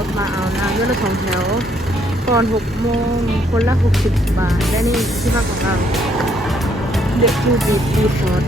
รถมาเอานะด้วยรถ2 แถวก่อน6 โมงคนละ60 บาทและนี่ที่พักของเราเด็กทูบีรีสอร์ท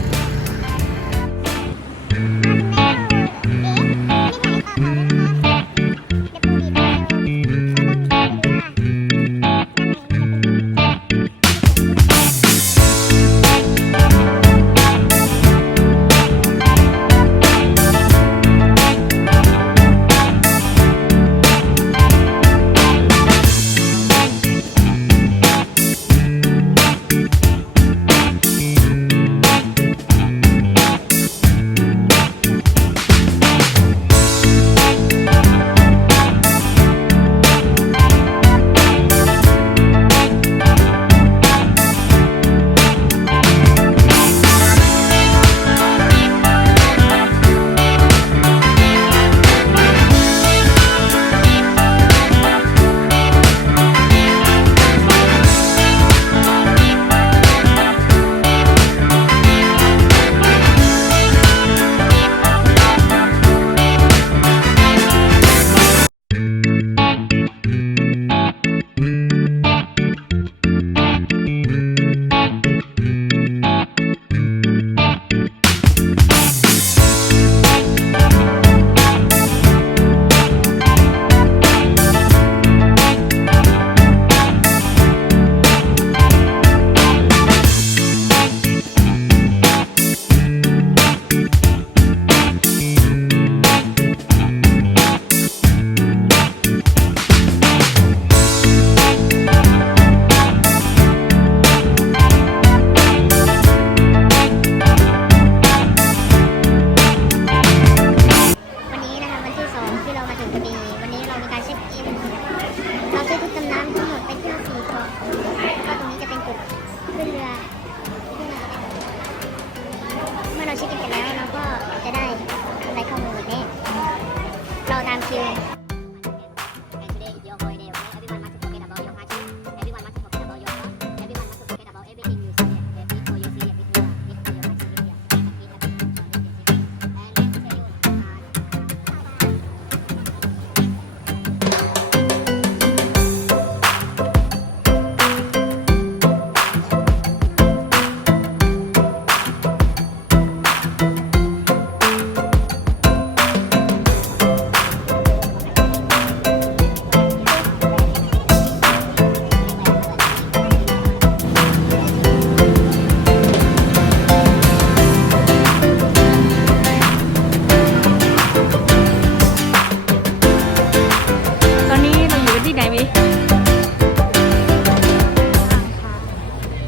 เราเช็คอินเสร็จแล้วเราก็จะได้ข้อมูลแบบนี้เราตามคิว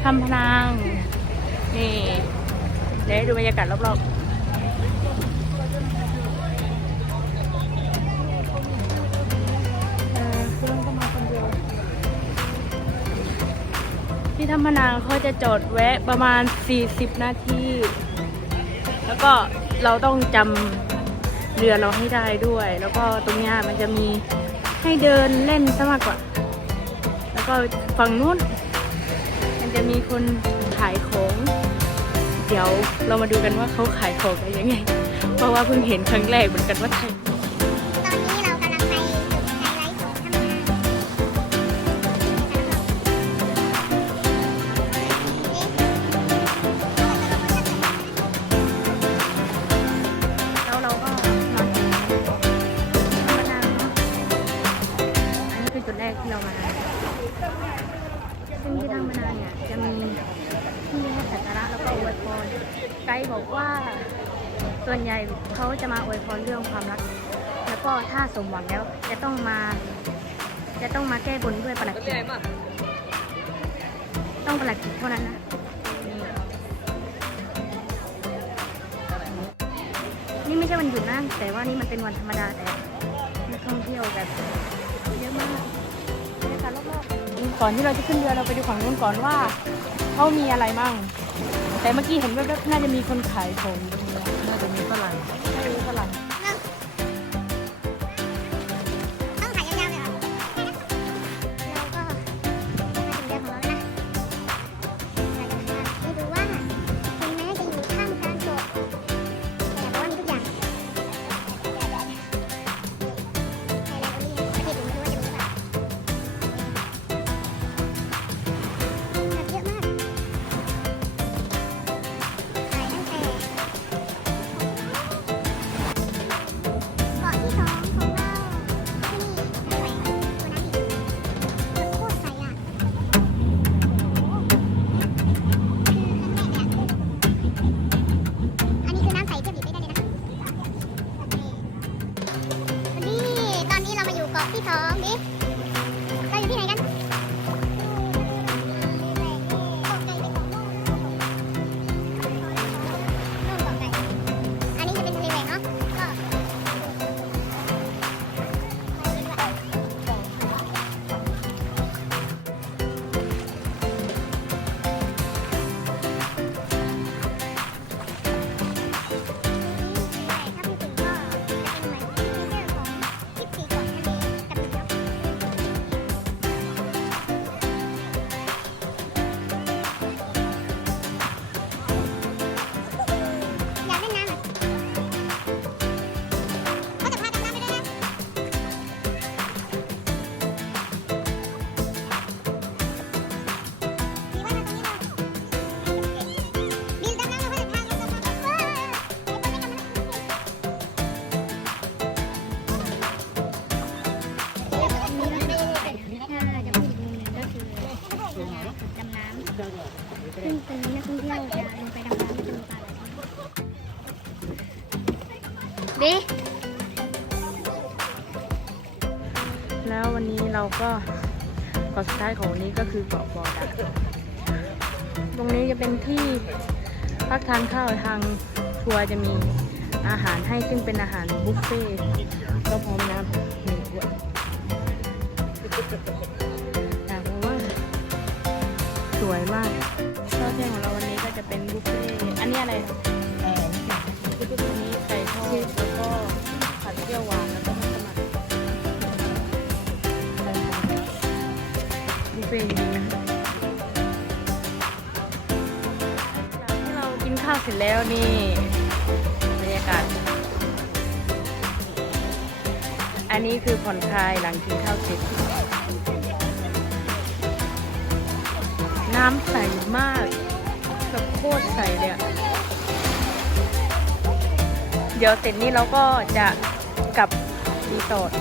ทำพนางนี่เดี๋ยวให้ดูบรรยากาศรอบๆที่ทำพนางเขาจะจอดแวะประมาณ40 นาทีแล้วก็เราต้องจำเรือเราให้ได้ด้วยแล้วก็ตรงนี้มันจะมีให้เดินเล่นซะมากกว่าแล้วก็ฝั่งนู้นจะมีคนขายของเดี๋ยวเรามาดูกันว่าเขาขายของกันยังไงเพราะว่าเพิ่งเห็นครั้งแรกเหมือนกันว่าไทยตอนนี้เรากำลังไปจุดไฮไลท์ของทำงานแล้วเราก็มาถึงมะนาวอันนี้คือจุดแรกที่เรามาซึ่งที่ทางมะนาวเนี่ยจะมีที่ให้สักการะแล้วก็อวยพรไกด์บอกว่าส่วนใหญ่เขาจะมาอวยพรเรื่องความรักแล้วก็ถ้าสมหวังแล้วจะต้องมาแก้บนด้วยประหลัดขิกต้องประหลัดขิกเท่านั้นนะนี่ไม่ใช่วันหยุดนะแต่ว่านี่มันเป็นวันธรรมดาแต่นักท่องเที่ยวแบบเยอะมากบรรยากาศรอบๆก่อนที่เราจะขึ้นเรือเราไปดูฝั่งนู้นก่อนว่าเขามีอะไรมั่งแต่เมื่อกี้เห็นว่าน่าจะมีคนขายของตรงนี้น่าจะมีฝรั่งต้องขายยาวๆเลยเหรอเราก็มาถึงเรือของเราแล้วนะไม่รู้ว่าถึงแม้จะอยู่ท่ามกลางโศกแต่ว่ามีทุกอย่าง 2ดิเราอยู่ที่ไหนกันอันนี้จะเป็นทะเลแหวกเนาะก็ อยากเล่นน้ำอ่ะก็จะพาดำน้ำไปด้วยนะมีว่าตรงนี้เลยบินดำน้ำเราก็จะพาดำน้ำไปว้าวไอ้ตัวไม่ดำน้ำถ้าจะพูดถึงมุมหนึ่งก็คือการฝึกดำน้ำซึ่งเป็นนักท่องเที่ยวจะลงไปดำน้ำไม่จะมีปลาไหลดิ แล้ววันนี้เราก็เกาะสุดท้ายของวันนี้ก็คือเกาะบอดะตรงนี้จะเป็นที่พักทานข้าวทางทัวร์จะมีอาหารให้ซึ่งเป็นอาหารบุฟเฟ่ต์ก็พร้อมน้ำ1 ขวดแต่ผมว่าสวยมากข้าวเที่ยงของเราวันนี้ก็จะเป็นบุฟเฟ่ต์อันนี้อะไรอันนี้ไก่ทอดแล้วก็ผัดเปรี้ยวหวานแล้วก็มัสมั่นบุฟเฟ่ต์ดีนะหลังที่เรากินข้าวเสร็จแล้วนี่บรรยากาศอันนี้คือผ่อนคลายหลังกินข้าวเสร็จน้ำใสมากแบบโคตรใสเลยอะเดี๋ยวเสร็จนี้เราก็จะกลับรีสอร์ท